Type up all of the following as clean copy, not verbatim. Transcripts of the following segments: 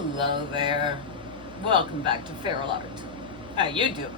Hello there. Welcome back to feralart. How you doing?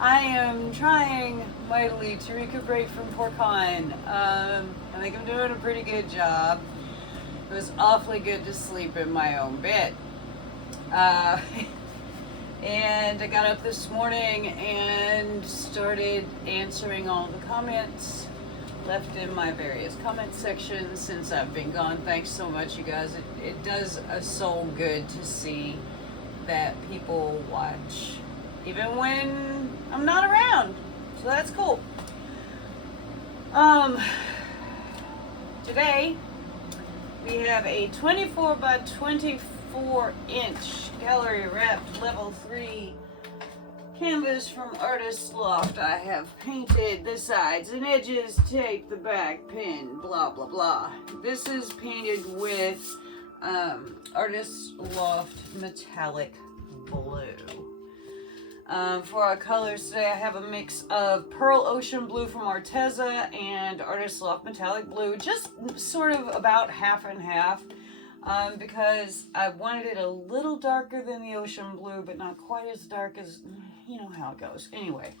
I am trying mightily to recuperate from PorcCon. I think I'm doing a pretty good job. It was awfully good to sleep in my own bed. And I got up this morning and started answering all the comments left in my various comment sections since I've been gone. Thanks so much, you guys. It does a soul good to see that people watch even when I'm not around, so that's cool. Today we have a 24 by 24 inch gallery wrapped level 3 canvas from Artist Loft. I have painted the sides and edges, taped the back, pinned, blah blah blah. This is painted with Artist Loft metallic blue. For our colors today, I have a mix of Pearl Ocean Blue from Arteza and Artist Loft metallic blue, just sort of about half and half. Because I wanted it a little darker than the ocean blue, but not quite as dark as, you know how it goes. Anyway,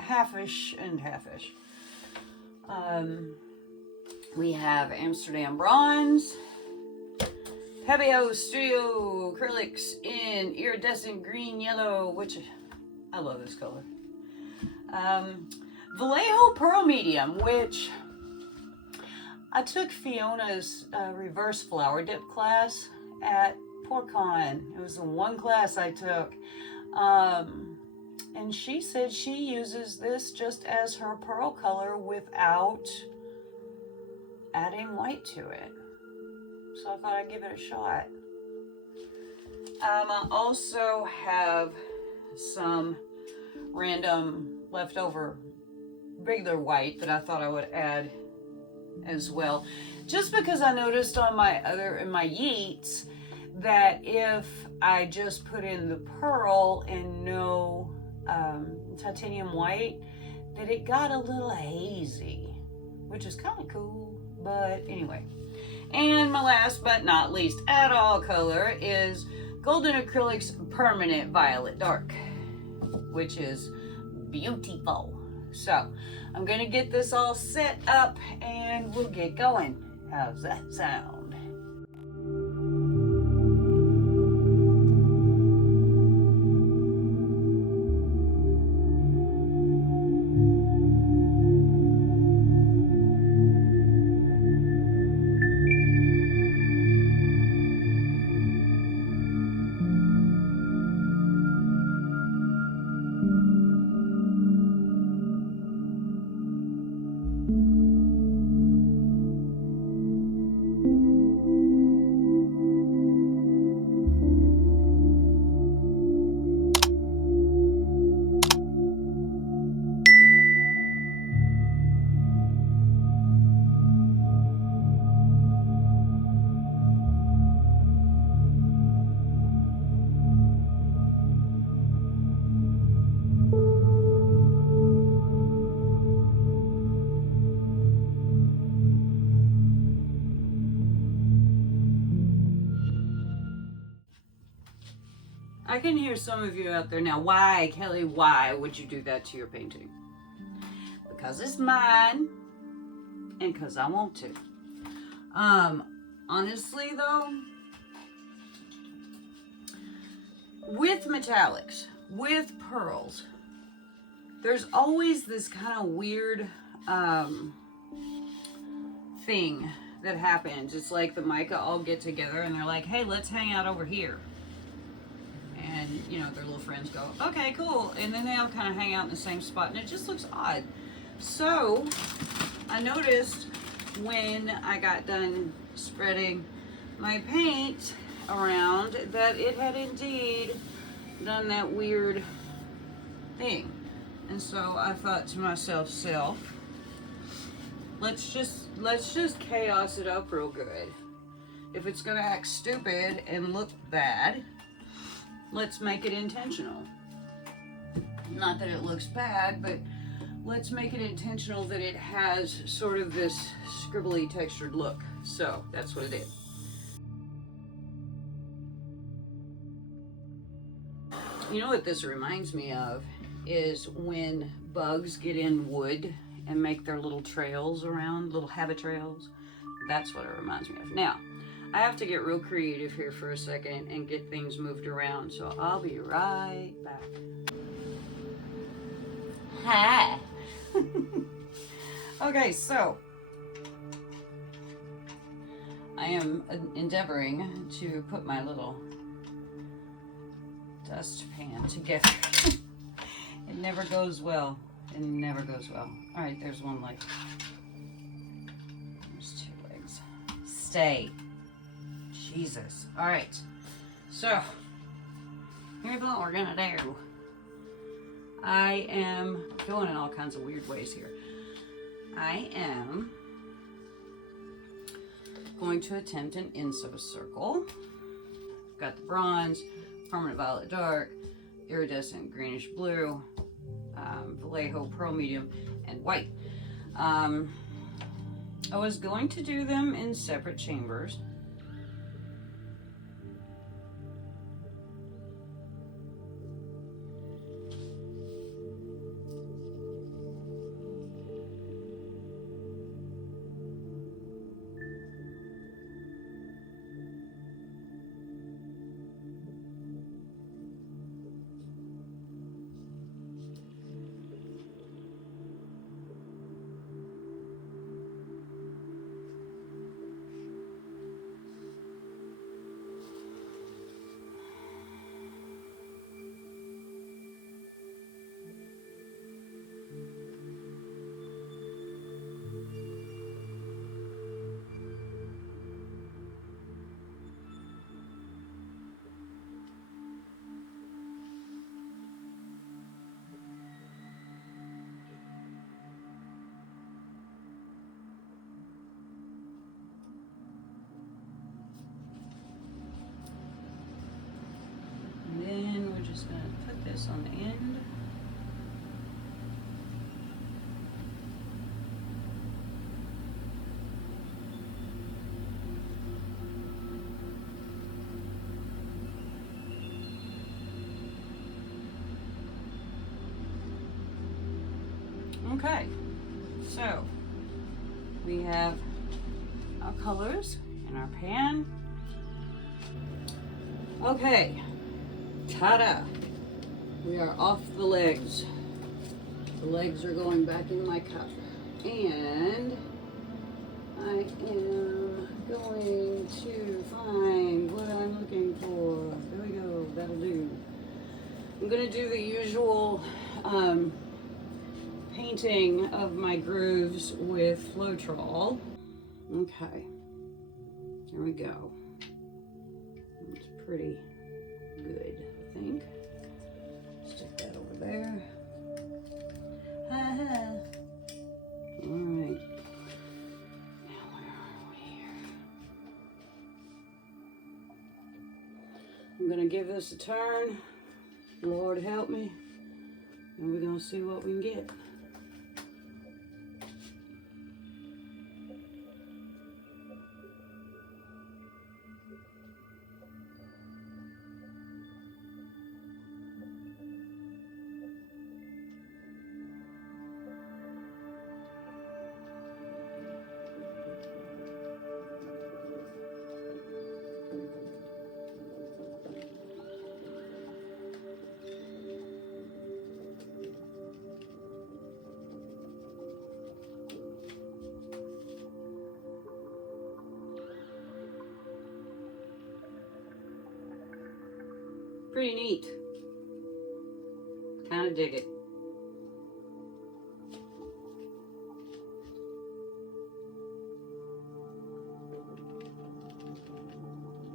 half-ish and half-ish. We have Amsterdam Bronze, Pebeo Studio Acrylics in Iridescent Green Yellow, which I love this color. Vallejo Pearl Medium, which I took Fiona's reverse flower dip class at PorcCon. It was the one class I took. And she said she uses this just as her pearl color without adding white to it. So I thought I'd give it a shot. I also have some random leftover regular white that I thought I would add as well, just because I noticed on my Yeats that if I just put in the pearl and no titanium white, that it got a little hazy, which is kind of cool. But anyway, and my last but not least at all color is Golden Acrylics Permanent Violet Dark, which is beautiful. So I'm gonna get this all set up and we'll get going. How's that sound? I can hear some of you out there now. Why, Kelly, why would you do that to your painting? Because it's mine and because I want to. Honestly though, with metallics, with pearls, there's always this kind of weird thing that happens. It's like the mica all get together and they're like, hey, let's hang out over here. And, you know, their little friends go, okay, cool. And then they all kind of hang out in the same spot, and it just looks odd. So I noticed when I got done spreading my paint around that it had indeed done that weird thing. And so I thought to myself, let's just chaos it up real good. If it's gonna act stupid and look bad, let's make it intentional. Not that it looks bad, but let's make it intentional that it has sort of this scribbly textured look. So that's what it is. You know what this reminds me of is when bugs get in wood and make their little trails around, little habit trails. That's what it reminds me of. Now, I have to get real creative here for a second and get things moved around, so I'll be right back. Hi. Okay, so I am endeavoring to put my little dustpan together. It never goes well. It never goes well. All right, there's one leg. There's two legs. Stay. Jesus. All right. So, here's what we're gonna do. I am going in all kinds of weird ways here. I am going to attempt an Enso circle. Got the bronze, permanent violet dark, iridescent greenish blue, Vallejo pearl medium, and white. I was going to do them in separate chambers. Then we're just going to put this on the end. Okay, so we have our colors in our pan. Okay. Ta-da! We are off the legs. The legs are going back in my cup. And I am going to find what I'm looking for. There we go, that'll do. I'm gonna do the usual painting of my grooves with Floetrol. Okay, here we go. It's pretty good. I think. Stick that over there. All right. Now where are we here? I'm gonna give this a turn. Lord help me. And we're gonna see what we can get. Pretty neat. Kind of dig it.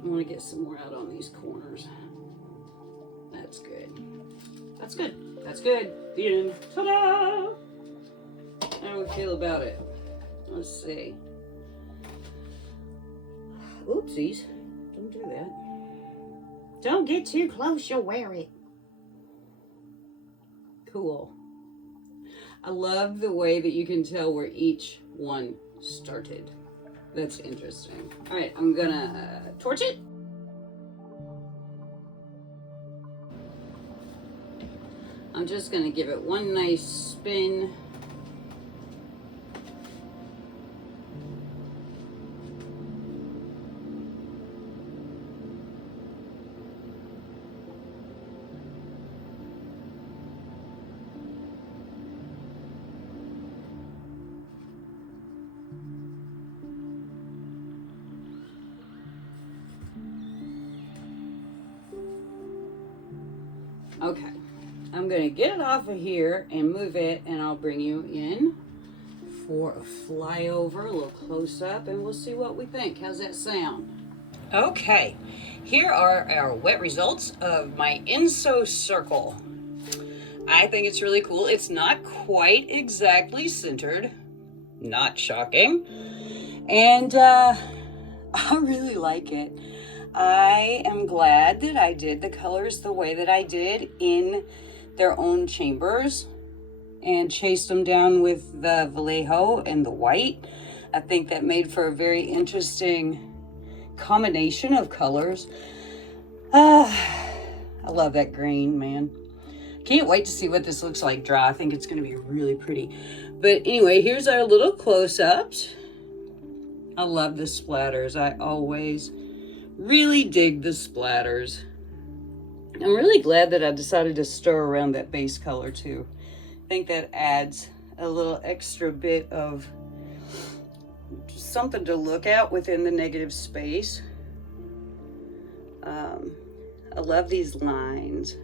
I want to get some more out on these corners. That's good. That's good. That's good. The end. Ta-da! How do we feel about it? Let's see. Oopsies. Don't do that. Don't get too close, you'll wear it. Cool. I love the way that you can tell where each one started. That's interesting. All right, I'm gonna torch it. I'm just gonna give it one nice spin. Okay, I'm gonna get it off of here and move it, and I'll bring you in for a flyover, a little close up, and we'll see what we think. How's that sound? Okay, here are our wet results of my Enso circle. I think it's really cool. It's not quite exactly centered, not shocking, and I really like it. I am glad that I did the colors the way that I did in their own chambers and chased them down with the Vallejo and the white. I think that made for a very interesting combination of colors. I love that green, man. Can't wait to see what this looks like dry. I think it's going to be really pretty. But anyway, here's our little close-ups. I love the splatters. I always really dig the splatters. I'm really glad that I decided to stir around that base color too. I think that adds a little extra bit of something to look at within the negative space. I love these lines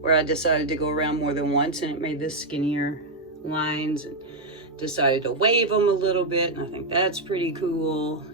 where I decided to go around more than once, and it made this skinnier lines, and decided to wave them a little bit, and I think that's pretty cool.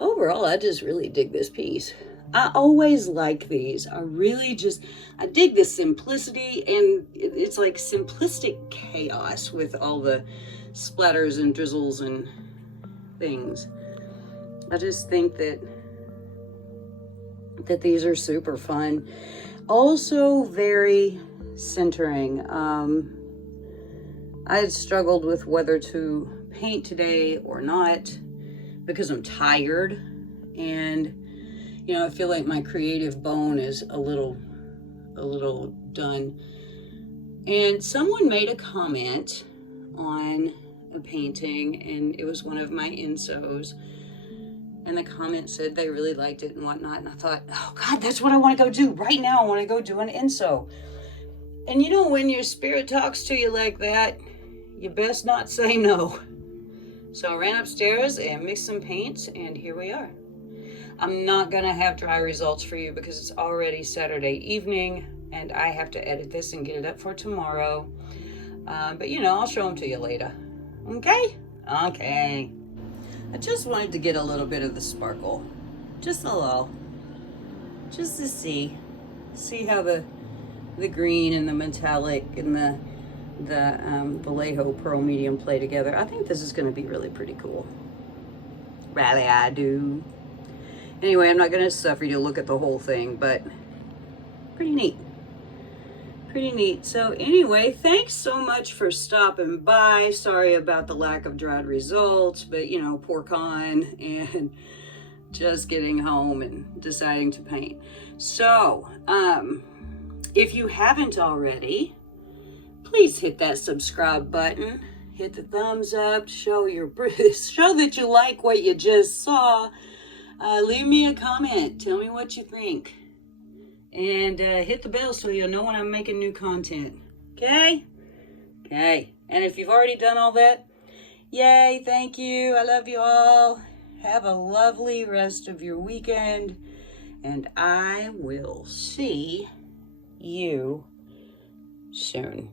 Overall, I just really dig this piece. I always like these. I dig the simplicity, and it's like simplistic chaos with all the splatters and drizzles and things. I just think that these are super fun. Also very centering. I had struggled with whether to paint today or not because I'm tired, and I feel like my creative bone is a little done. And someone made a comment on a painting, and it was one of my Ensos, and the comment said they really liked it and whatnot, and I thought, oh God, that's what I want to go do right now. I want to go do an Enso. And when your spirit talks to you like that, you best not say no. So I ran upstairs and mixed some paints, and here we are. I'm not gonna have dry results for you because it's already Saturday evening, and I have to edit this and get it up for tomorrow. But I'll show them to you later. Okay? Okay. I just wanted to get a little bit of the sparkle. Just a little. Just to see how the green and the metallic and the Vallejo Pearl Medium play together. I think this is going to be really pretty cool. Rally I do. Anyway, I'm not going to suffer you to look at the whole thing, but pretty neat. Pretty neat. So anyway, thanks so much for stopping by. Sorry about the lack of dried results, but poor con and just getting home and deciding to paint. So, if you haven't already, please hit that subscribe button, hit the thumbs up, show that you like what you just saw. Leave me a comment, tell me what you think, and hit the bell so you'll know when I'm making new content. Okay? And if you've already done all that, yay, thank you. I love you all. Have a lovely rest of your weekend, and I will see you soon.